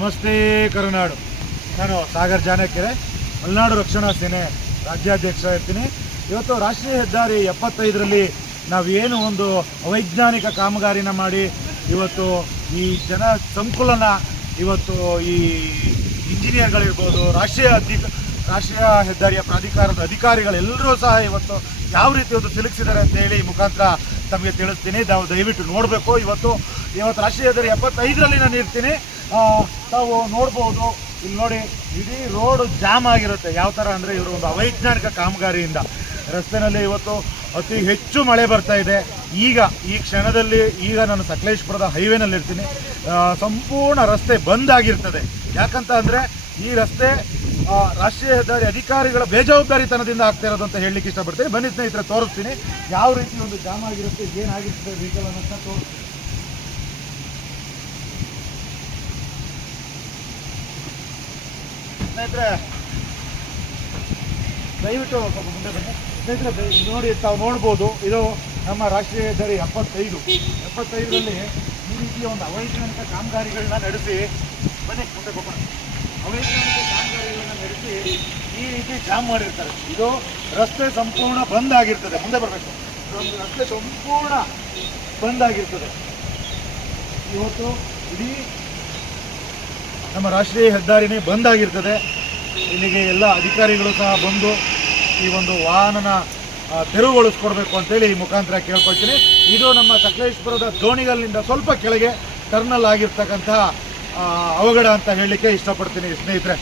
ನಮಸ್ತೆ ಕರುನಾಡು. ನಾನು ಸಾಗರ್ ಜಾನಕೆರೆ, ಮಲೆನಾಡು ರಕ್ಷಣಾ ಸೇನೆ ರಾಜ್ಯಾಧ್ಯಕ್ಷ ಇರ್ತೀನಿ. ಇವತ್ತು ರಾಷ್ಟ್ರೀಯ ಹೆದ್ದಾರಿ 75ರಲ್ಲಿ ನಾವೇನು ಒಂದು ಅವೈಜ್ಞಾನಿಕ ಕಾಮಗಾರಿನ ಮಾಡಿ ಇವತ್ತು ಈ ಜನ ಸಂಕುಲನ, ಇವತ್ತು ಈ ಇಂಜಿನಿಯರ್ಗಳಿರ್ಬೋದು, ರಾಷ್ಟ್ರೀಯ ಹೆದ್ದಾರಿಯ ಪ್ರಾಧಿಕಾರದ ಅಧಿಕಾರಿಗಳೆಲ್ಲರೂ ಸಹ ಇವತ್ತು ಯಾವ ರೀತಿ ಒಂದು ತಿರುಗಿಸಿದ್ದಾರೆ ಅಂತ ಹೇಳಿ ಈ ಮುಖಾಂತರ ತಮಗೆ ತಿಳಿಸ್ತೀನಿ. ದಯವಿಟ್ಟು ನೋಡಬೇಕು. ಇವತ್ತು ರಾಷ್ಟ್ರೀಯ ಹೆದ್ದಾರಿ 75ರಲ್ಲಿ ನಾನು ಇರ್ತೀನಿ. ತಾವು ನೋಡ್ಬೋದು, ಇಲ್ಲಿ ನೋಡಿ, ಇಡೀ ರೋಡ್ ಜಾಮ್ ಆಗಿರುತ್ತೆ. ಯಾವ ಥರ ಅಂದರೆ ಇವರು ಒಂದು ಅವೈಜ್ಞಾನಿಕ ಕಾಮಗಾರಿಯಿಂದ ರಸ್ತೆಯಲ್ಲಿ ಇವತ್ತು ಅತಿ ಹೆಚ್ಚು ಮಳೆ ಬರ್ತಾ ಇದೆ. ಈ ಕ್ಷಣದಲ್ಲಿ ನಾನು ಸಕಲೇಶಪುರದ ಹೈವೇನಲ್ಲಿ ಇರ್ತೀನಿ. ಸಂಪೂರ್ಣ ರಸ್ತೆ ಬಂದ್ ಆಗಿರ್ತದೆ. ಯಾಕಂತ ಅಂದರೆ ಈ ರಸ್ತೆ ರಾಷ್ಟ್ರೀಯ ಹೆದ್ದಾರಿ ಅಧಿಕಾರಿಗಳ ಬೇಜವಾಬ್ದಾರಿತನದಿಂದ ಆಗ್ತಾ ಇರೋದು ಅಂತ ಹೇಳಲಿಕ್ಕೆ ಇಷ್ಟಪಡ್ತೀನಿ. ಬನ್ನಿ ಸ್ನೇಹಿತರೆ, ತೋರಿಸ್ತೀನಿ ಯಾವ ರೀತಿ ಒಂದು ಜಾಮ್ ಆಗಿರುತ್ತೆ, ಏನಾಗಿರ್ತದೆ ವೆಹಿಕಲ್ ಅನ್ನೋದನ್ನ ತೋರಿಸ್ತೀನಿ. ಸ್ನೇಹಿತರೆ ದಯವಿಟ್ಟು ಸ್ವಲ್ಪ ಮುಂದೆ ಬನ್ನಿ. ಸ್ನೇಹಿತರೆ ನೋಡಿ, ತಾವು ನೋಡ್ಬೋದು, ಇದು ನಮ್ಮ ರಾಷ್ಟ್ರೀಯ ಹೆದ್ದಾರಿ 75ರಲ್ಲಿ ಈ ರೀತಿಯ ಒಂದು ಅವೈಜ್ಞಾನಿಕ ಕಾಮಗಾರಿಗಳನ್ನ ನಡೆಸಿ, ಬನ್ನಿ ಮುಂದೆ ಹೋಗೋಣ. ಅವೈಜ್ಞಾನಿಕ ಕಾಮಗಾರಿಗಳನ್ನ ನಡೆಸಿ ಈ ರೀತಿ ಜಾಮ್ ಮಾಡಿರ್ತಾರೆ. ಇದು ರಸ್ತೆ ಸಂಪೂರ್ಣ ಬಂದ್ ಆಗಿರ್ತದೆ. ಮುಂದೆ ಬರಬೇಕು. ರಸ್ತೆ ಸಂಪೂರ್ಣ ಬಂದ್ ಆಗಿರ್ತದೆ. ಇವತ್ತು ಇಡೀ ನಮ್ಮ ರಾಷ್ಟ್ರೀಯ ಹೆದ್ದಾರಿನೇ ಬಂದ್ ಆಗಿರ್ತದೆ. ಇಲ್ಲಿಗೆ ಎಲ್ಲ ಅಧಿಕಾರಿಗಳು ಸಹ ಬಂದು ಈ ಒಂದು ವಾಹನನ ತೆರವುಗೊಳಿಸ್ಕೊಡ್ಬೇಕು ಅಂತೇಳಿ ಈ ಮುಖಾಂತರ ಕೇಳ್ಕೊಳ್ತೀನಿ. ಇದು ನಮ್ಮ ಸಕಲೇಶಪುರದ ದೋಣಿಗಲ್ಲಿಂದ ಸ್ವಲ್ಪ ಕೆಳಗೆ ಟರ್ನಲ್ ಆಗಿರ್ತಕ್ಕಂತಹ ಅವಘಡ ಅಂತ ಹೇಳಲಿಕ್ಕೆ ಇಷ್ಟಪಡ್ತೀನಿ ಸ್ನೇಹಿತರೆ.